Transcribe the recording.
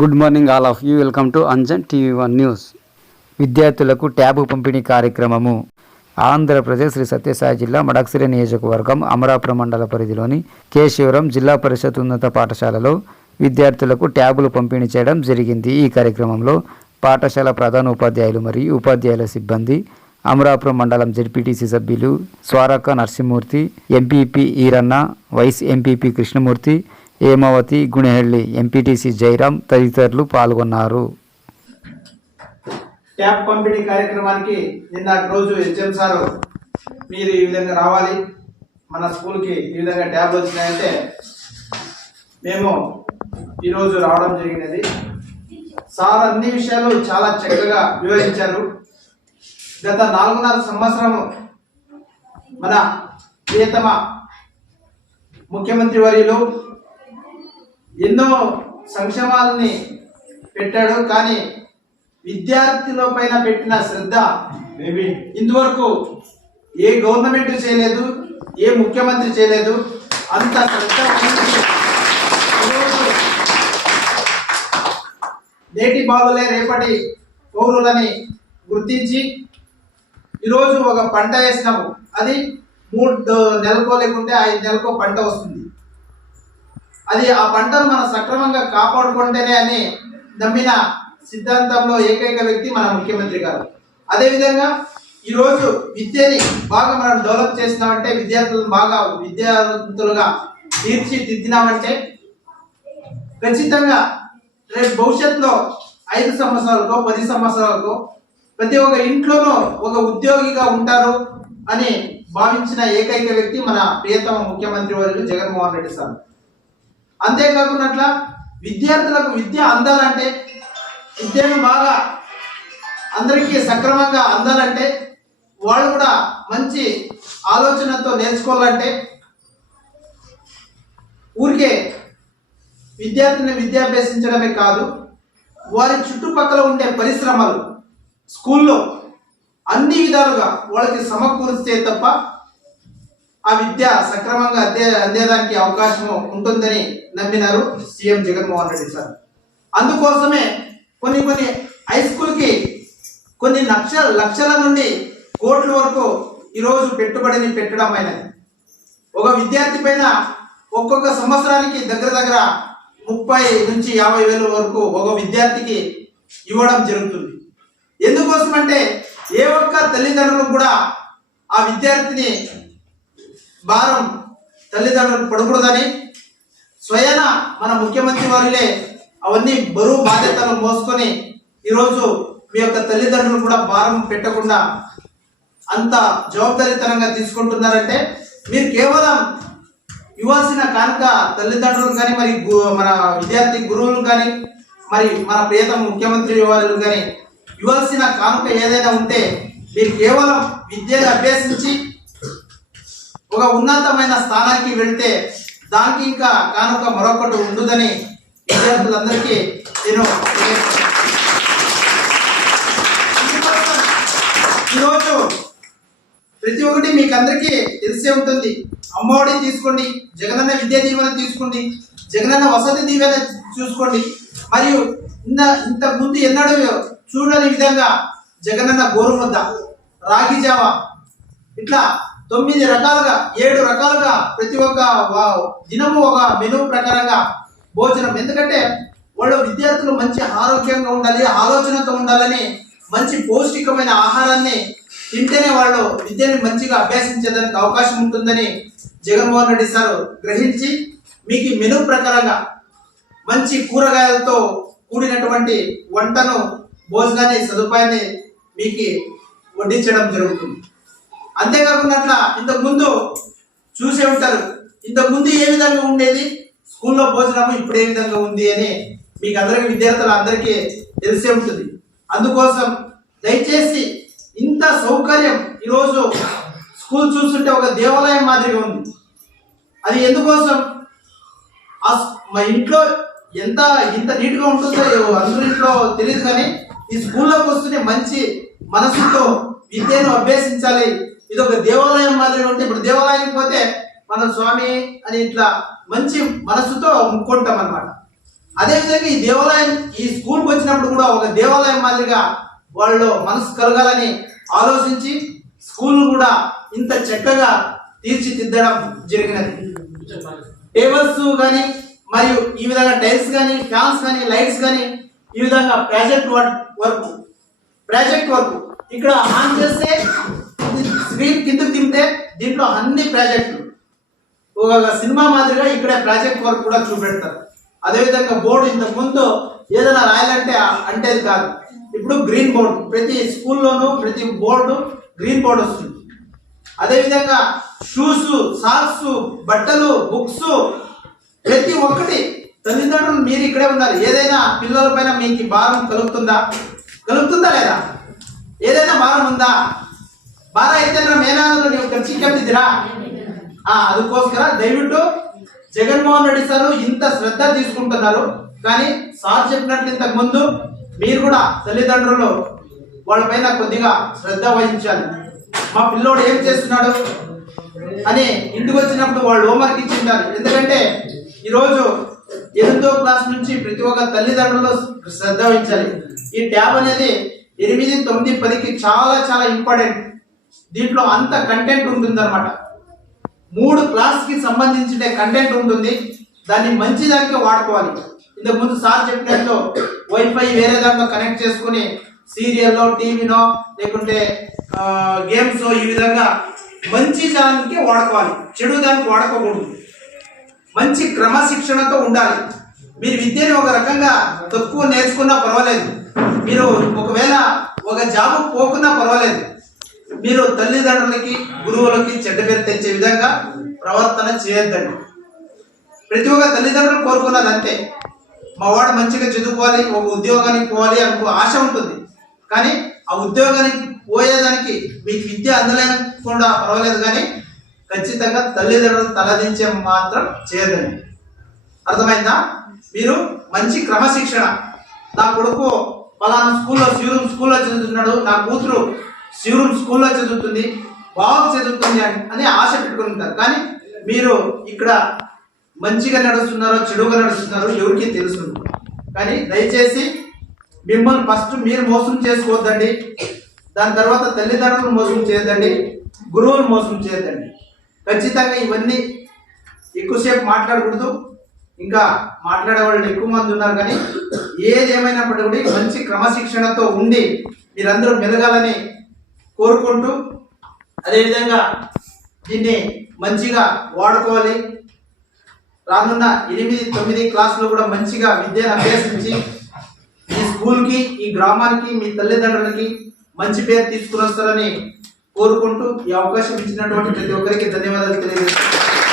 Good morning all of you. Welcome to Anjan టీవీ1 news. విద్యార్థులకు tab పంపిణీ కార్యక్రమము ఆంధ్రప్రదేశ్ శ్రీ సత్యసాయి జిల్లా మడకశిర నియోజకవర్గం అమరాపురం మండల పరిధిలోని కేశవరం జిల్లా పరిషత్ ఉన్నత పాఠశాలలో విద్యార్థులకు ట్యాబులు పంపిణీ చేయడం జరిగింది. ఈ కార్యక్రమంలో పాఠశాల ప్రధాన ఉపాధ్యాయులు మరియు ఉపాధ్యాయుల సిబ్బంది, అమరాపురం మండలం జెడ్పీటీసీ సభ్యులు Swarakka Narasimhamurthy, MPP Eeranna, vice MPP Krishnamurthy, Hemavathi, Gunehalli, MPTC Jayaram తదితరులు పాల్గొన్నారు. ట్యాబ్ పంపిణీ కార్యక్రమానికి నిన్న రోజు హెచ్ఎం సార్ మీరు ఈ విధంగా రావాలి, మన స్కూల్కి ఈ విధంగా ట్యాబ్లు వచ్చినాయంటే మేము ఈరోజు రావడం జరిగినది. సార్ అన్ని విషయాలు చాలా చక్కగా వివరించారు. గత 4.5 సంవత్సరం మన ప్రియతమ ముఖ్యమంత్రి వర్యులు ఎన్నో సంక్షేమాలని పెట్టాడు, కానీ విద్యార్థుల పైన పెట్టిన శ్రద్ధ ఇంతవరకు ఏ గవర్నమెంట్ చేయలేదు, ఏ ముఖ్యమంత్రి చేయలేదు. అంత శ్రద్ధ నేటి బాధలే రేపటి పౌరులని గుర్తించి ఈరోజు ఒక పంట వేసినాము, అది 3 నెలలకో లేకుంటే 5 నెలలకో పంట వస్తుంది. అది ఆ పంటను మనం సక్రమంగా కాపాడుకుంటేనే అని నమ్మిన సిద్ధాంతంలో ఏకైక వ్యక్తి మన ముఖ్యమంత్రి గారు. అదేవిధంగా ఈరోజు విద్యని బాగా మనం డెవలప్ చేసినామంటే, విద్యార్థులను బాగా విద్యార్థులుగా తీర్చిదిద్దినామంటే ఖచ్చితంగా రేపు భవిష్యత్తులో 5 సంవత్సరాలకో 10 సంవత్సరాలకో ప్రతి ఒక్క ఇంట్లోనూ ఒక ఉద్యోగిగా ఉంటారు అని భావించిన ఏకైక వ్యక్తి మన ప్రియతమ ముఖ్యమంత్రి వర్యులు జగన్మోహన్ రెడ్డి సార్. అంతేకాకుండా విద్యార్థులకు విద్య అందాలంటే, విద్యను బాగా అందరికీ సక్రమంగా అందాలంటే, వాళ్ళు కూడా మంచి ఆలోచనతో నేర్చుకోవాలంటే ఊరికే విద్యార్థిని విద్యాభ్యసించడమే కాదు, వారి చుట్టుపక్కల ఉండే పరిశ్రమలు స్కూల్లో అన్ని విధాలుగా వాళ్ళకి సమకూరిస్తే తప్ప ఆ విద్య సక్రమంగా అందేదానికి అవకాశం ఉంటుందని నమ్మినారు సీఎం జగన్మోహన్ రెడ్డి సార్. అందుకోసమే కొన్ని హై స్కూల్కి కొన్ని లక్షల నుండి కోట్ల వరకు ఈరోజు పెట్టుబడిని పెట్టడం అయినది. ఒక విద్యార్థి పైన ఒక్కొక్క సంవత్సరానికి దగ్గర 30 నుంచి 50 వేల వరకు ఒక విద్యార్థికి ఇవ్వడం జరుగుతుంది. ఎందుకోసమంటే ఏ ఒక్క తల్లిదండ్రులు కూడా ఆ విద్యార్థిని భారం తల్లిదండ్రులకు పడకూడదని స్వయాన మన ముఖ్యమంత్రి వారిలే అవన్నీ బరువు బాధ్యతలు మోసుకొని ఈరోజు మీ యొక్క తల్లిదండ్రులు కూడా భారం పెట్టకుండా అంత జవాబుదారీతనంగా తీసుకుంటున్నారంటే, మీరు కేవలం ఇవ్వాల్సిన కానుక తల్లిదండ్రులు కానీ, మరి మన విద్యార్థి గురువులు కానీ, మరి మన ప్రియతమ ముఖ్యమంత్రి వారు కానీ ఇవ్వాల్సిన కానుక ఏదైనా ఉంటే మీరు కేవలం విద్యను అభ్యసించి ఒక ఉన్నతమైన స్థానానికి వెళ్తే దానికి ఇంకా కానుక మరొకటి ఉండదని విద్యార్థులందరికీ నేను ఈరోజు ప్రతి ఒక్కటి మీకు అందరికీ తెలిసే ఉంటుంది. అమ్మఒడి తీసుకోండి, జగనన్న విద్యా దీవెన తీసుకోండి, జగనన్న వసతి దీవెన చూసుకోండి, మరియు ఇంతకుముందు ఎన్నడూ చూడని విధంగా జగనన్న గోరుముద్ద, రాగి జావా, ఇట్లా 9 రకాలుగా 7 రకాలుగా ప్రతి ఒక్క దినము ఒక మెనూ ప్రకారంగా భోజనం. ఎందుకంటే వాళ్ళు విద్యార్థులు మంచి ఆరోగ్యంగా ఉండాలి, ఆలోచనతో ఉండాలని మంచి పౌష్టికమైన ఆహారాన్ని తింటేనే వాళ్ళు విద్యని మంచిగా అభ్యసించేదానికి అవకాశం ఉంటుందని జగన్మోహన్ రెడ్డి సార్ గ్రహించి మీకు మెనూ ప్రకారంగా మంచి కూరగాయలతో కూడినటువంటి వంటను, భోజనాన్ని, సదుపాయాన్ని మీకు వడ్డించడం జరుగుతుంది. అంతేకాకుండా ఇంతకుముందు చూసే ఉంటారు, ఇంతకుముందు ఏ విధంగా ఉండేది స్కూల్లో భోజనము, ఇప్పుడు ఏ విధంగా ఉంది అని మీకు అందరికీ విద్యార్థులందరికీ తెలిసే ఉంటుంది. అందుకోసం దయచేసి ఇంత సౌకర్యం ఈరోజు స్కూల్ చూస్తుంటే ఒక దేవాలయం మాదిరిగా ఉంది. అది ఎందుకోసం మా ఇంట్లో ఇంత నీట్గా ఉంటుందో అందరింట్లో తెలియదు, కానీ ఈ స్కూల్లోకి వస్తుంటే మంచి మనసుతో విద్యను అభ్యసించాలి. ఇది ఒక దేవాలయం మాదిరిగా ఉంటే, ఇప్పుడు దేవాలయం పోతే మన స్వామి అని ఇట్లా మంచి మనసుతో ముక్కుంటాం అన్నమాట. అదేవిధంగా ఈ దేవాలయం ఈ స్కూల్కి వచ్చినప్పుడు కూడా ఒక దేవాలయం మాదిరిగా వాళ్ళు మనసు కలగాలని ఆలోచించి స్కూల్ కూడా ఇంత చక్కగా తీర్చిదిద్దడం జరిగినది. టేబుల్స్ కానీ మరియు ఈ విధంగా టైల్స్ కానీ ఫ్యాన్స్ కానీ లైట్స్ కానీ ఈ విధంగా ప్రాజెక్ట్ వర్క్ ఇక్కడ ఆన్ చేస్తే స్క్రీన్ కిందకు తింటే దీంట్లో అన్ని ప్రాజెక్టులు ఒక సినిమా మాదిరిగా ఇక్కడ ప్రాజెక్ట్ వర్క్ కూడా చూపెడతారు. అదేవిధంగా బోర్డు ఇంతకు ముందు ఏదైనా రాయాలంటే అంటేది కాదు, ఇప్పుడు గ్రీన్ బోర్డు ప్రతి స్కూల్లోనూ ప్రతి బోర్డు గ్రీన్ బోర్డు వస్తుంది. అదేవిధంగా షూస్, సాక్స్, బట్టలు, బుక్స్ ప్రతి ఒక్కటి తల్లిదండ్రులు మీరు ఇక్కడే ఉన్నారు. ఏదైనా పిల్లల పైన మీకు భారం కలుగుతుందా లేదా? ఏదైనా భారం ఉందా? భార అయితే మేనాದರೂ ನೀವು ಖರ್ಚಿಕೊಂಡಿದ್ದೀರಾ? ಅದಕ್ಕೋಸ್ಕರ దయವಿಟ್ಟು జగన్మోహన్ రెడ్డి సార్ ఇంత శ్రద్ధ తీసుకుంటున్నారు. కానీ సార్ చెప్పినట్లు ఇంతకు ముందు మీరు కూడా తల్లిదండ్రులు వాళ్ళపైన కొద్దిగా శ్రద్ధ వహించాలి. మా పిల్లోడు ఏం చేస్తున్నాడు అని ఇంటికి వచ్చినప్పుడు వాళ్ళు హోంవర్క్ ఇచ్చింటారు. ఎందుకంటే ఈరోజు 8వ క్లాస్ నుంచి ప్రతి ఒక్క తల్లిదండ్రులు శ్రద్ధ వహించాలి. ఈ ట్యాబ్ అనేది 8, 9, 10కి చాలా చాలా ఇంపార్టెంట్. దీంట్లో అంత కంటెంట్ ఉంటుంది అనమాట. 3 క్లాస్కి సంబంధించిన కంటెంట్ ఉంటుంది. దాన్ని మంచి దానికి వాడుకోవాలి. ఇంతకు ముందు సార్ చెప్పినట్టు వైఫై వేరే దాంట్లో కనెక్ట్ చేసుకుని సీరియల్లో, టీవీనో లేకుంటే గేమ్స్ ఈ విధంగా మంచి దానికి వాడుకోవాలి, చెడు దానికి వాడుకోకూడదు. మంచి క్రమశిక్షణతో ఉండాలి. మీరు విద్యను ఒక రకంగా తక్కువ నేర్చుకున్నా పర్వాలేదు, మీరు ఒకవేళ ఒక జాబ్ పోకున్నా పర్వాలేదు, మీరు తల్లిదండ్రులకి గురువులకి చెడ్డ పేరు తెచ్చే విధంగా ప్రవర్తన చేయొద్దండి. ప్రతి ఒక్క తల్లిదండ్రులు కోరుకున్నది అంతే, మా వాడు మంచిగా చదువుకోవాలి, ఒక ఉద్యోగానికి పోవాలి అనుకో ఆశ ఉంటుంది. కానీ ఆ ఉద్యోగానికి పోయేదానికి మీకు విద్య అందలేకుండా పర్వాలేదు, కానీ ఖచ్చితంగా తల్లిదండ్రులు తలదించే మాత్రం చేయదండి. అర్థమైందా? మీరు మంచి క్రమశిక్షణ, నా కొడుకు పలానా శివరూమ్ స్కూల్లో చదువుతున్నాడు, నా కూతురు శివరూమ్ స్కూల్లో చదువుతుంది, బాగా చదువుతుంది అని ఆశ పెట్టుకుని ఉంటారు. కానీ మీరు ఇక్కడ మంచిగా నడుస్తున్నారో చెడుగా నడుస్తున్నారో ఎవరికి తెలుసు. కానీ దయచేసి మిమ్మల్ని ఫస్ట్ మీరు మోసం చేసుకోవద్దండి, దాని తర్వాత తల్లిదండ్రులు మోసం చేయొద్దండి, గురువులు మోసం చేయొద్దండి. ఖచ్చితంగా ఇవన్నీ ఎక్కువసేపు మాట్లాడకూడదు. ఇంకా మాట్లాడే వాళ్ళు ఎక్కువ మంది ఉన్నారు. కానీ ఏది ఏమైనప్పటికీ మంచి క్రమశిక్షణతో ఉండి మీరందరూ మెలగాలని కోరుకుంటూ, అదేవిధంగా దీన్ని మంచిగా వాడుకోవాలి. రానున్న 8, 9 క్లాసులో కూడా మంచిగా విద్యను అభ్యసించి మీ స్కూల్కి, ఈ గ్రామానికి, మీ తల్లిదండ్రులకి మంచి పేరు తీసుకుని వస్తారని కోరుకుంటూ ఈ అవకాశం ఇచ్చినటువంటి ప్రతి ఒక్కరికి ధన్యవాదాలు తెలియజేస్తున్నాను.